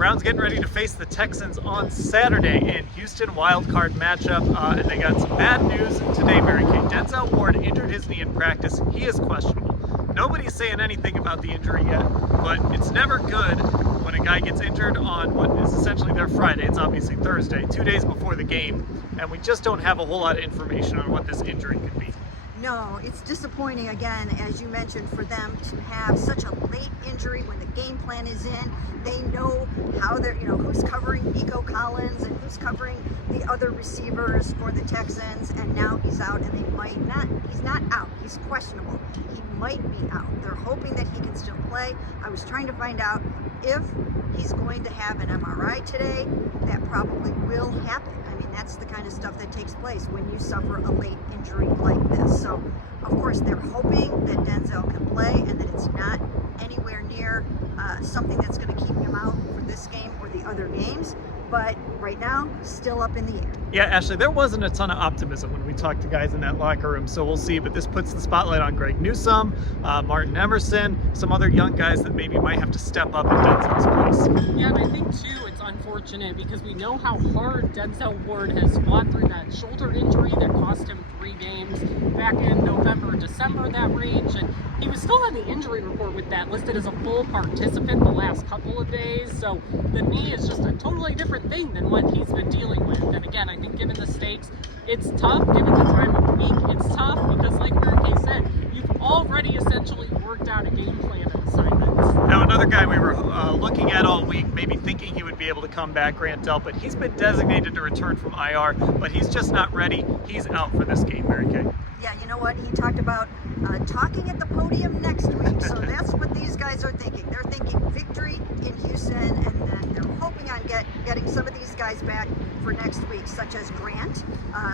Browns getting ready to face the Texans on Saturday in Houston wildcard matchup, and they got some bad news today, Mary Kay. Denzel Ward injured his knee in practice. He is questionable. Nobody's saying anything about the injury yet, but it's never good when a guy gets injured on what is essentially their Friday. It's obviously Thursday, 2 days before the game, and we just don't have a whole lot of information on what this injury could be. No, it's disappointing again, as you mentioned, for them to have such a late injury when the game plan is in. They know how they're, who's covering Nico Collins and who's covering the other receivers for the Texans, and now he's out, and they might not. He's not out. He's questionable. He might be out. They're hoping that he can still play. I was trying to find out if he's going to have an MRI today. That probably will happen. That's the kind of stuff that takes place when you suffer a late injury like this. So, of course, they're hoping that Denzel can play and that it's not anywhere near something that's going to keep him out for this game or the other games. But right now, still up in the air. Yeah, Ashley, there wasn't a ton of optimism when we talked to guys in that locker room, so we'll see. But this puts the spotlight on Greg Newsome, Martin Emerson, some other young guys that maybe might have to step up in Denzel's place. Yeah, and I think, too, it's unfortunate because we know how hard Denzel Ward has fought through that shoulder injury that cost him 3 games back in November, December, that range. And he was still on the injury report with that listed as a full participant the last couple of days. So the knee is just a totally different thing than what he's been dealing with. And again, I think given the stakes, it's tough. Given the time of the week, it's tough because, like Mary Kay said, you've already essentially worked out a game plan of assignments. Now, another guy we were looking at all week, maybe thinking he would be able to come back, Grant Delpit. He's been designated to return from IR, but he's just not ready. He's out for this game, Mary Kay. Yeah, you know what? He talked about talking at the podium next week. So that's what these guys are thinking. They're thinking victory in Houston, and then they're hoping on getting some of these guys back for next week, such as Grant,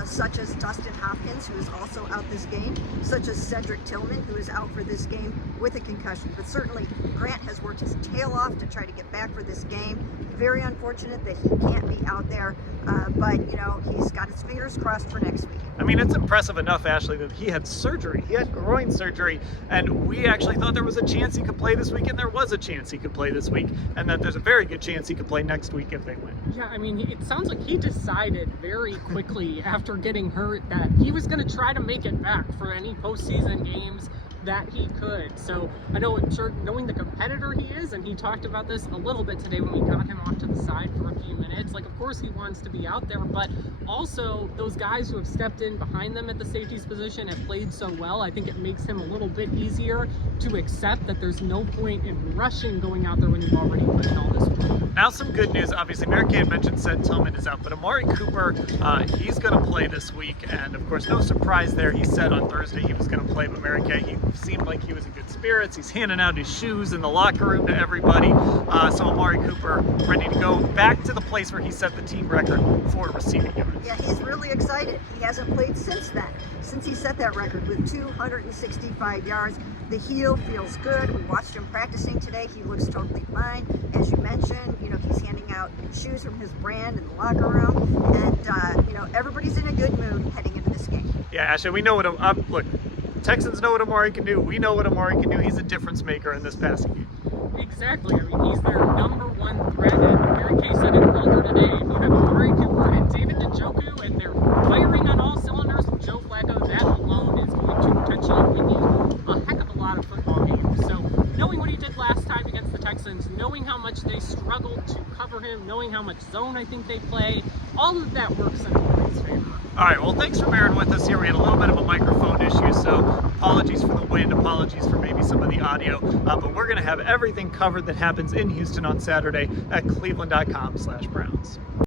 such as Dustin Hopkins, who is also out this game, such as Cedric Tillman, who is out for this game with a concussion. But certainly Grant has worked his tail off to try to get back for this game. Very unfortunate that he can't be out there, but he's got his fingers crossed for next week. I mean, it's impressive enough, Ashley, that he had surgery. He had groin surgery, and we actually thought there was a chance he could play this week, and there was a chance he could play this week, and that there's a very good chance he could play next week if they win. Yeah, I mean, it sounds like he decided very quickly after getting hurt that he was going to try to make it back for any postseason games that he could. So I know, knowing the competitor he is, and he talked about this a little bit today when we got him off to the side for a few minutes, like, of course he wants to be out there, but also those guys who have stepped in behind them at the safeties position have played so well. I think it makes him a little bit easier to accept that there's no point in rushing going out there when you've already put in all this work. Now some good news. Obviously, Mary Kay had mentioned Ced Tillman is out, but Amari Cooper, he's going to play this week, and of course, no surprise there. He said on Thursday he was going to play, but Mary Kay, he seemed like he was in good spirits. He's handing out his shoes in the locker room to everybody. So Amari Cooper ready to go back to the place where he set the team record for receiving yards. Yeah, he's really excited. He hasn't played since then, since he set that record with 265 yards. The heel feels good. We watched him practicing today. He looks totally fine. As you mentioned, he's handing out shoes from his brand in the locker room, and everybody's in a good mood heading into this game. Yeah, Ashley, we know what look. Texans know what Amari can do. We know what Amari can do. He's a difference maker in this passing game. Exactly. I mean, he's their #1 threat, and Mary Kay said it earlier today. If you have Amari Cooper and David Njoku, and they're firing on all cylinders with Joe Flacco, that alone is going to potentially win you a heck of a lot of football games. So, knowing what he did last time against the Texans, knowing how much they struggled to cover him, knowing how much zone I think they play, all of that works in Amari's favor. All right, well, thanks for bearing with us here. We had a little bit of a microphone issue, so apologies for the wind, apologies for maybe some of the audio, but we're going to have everything covered that happens in Houston on Saturday at cleveland.com/Browns.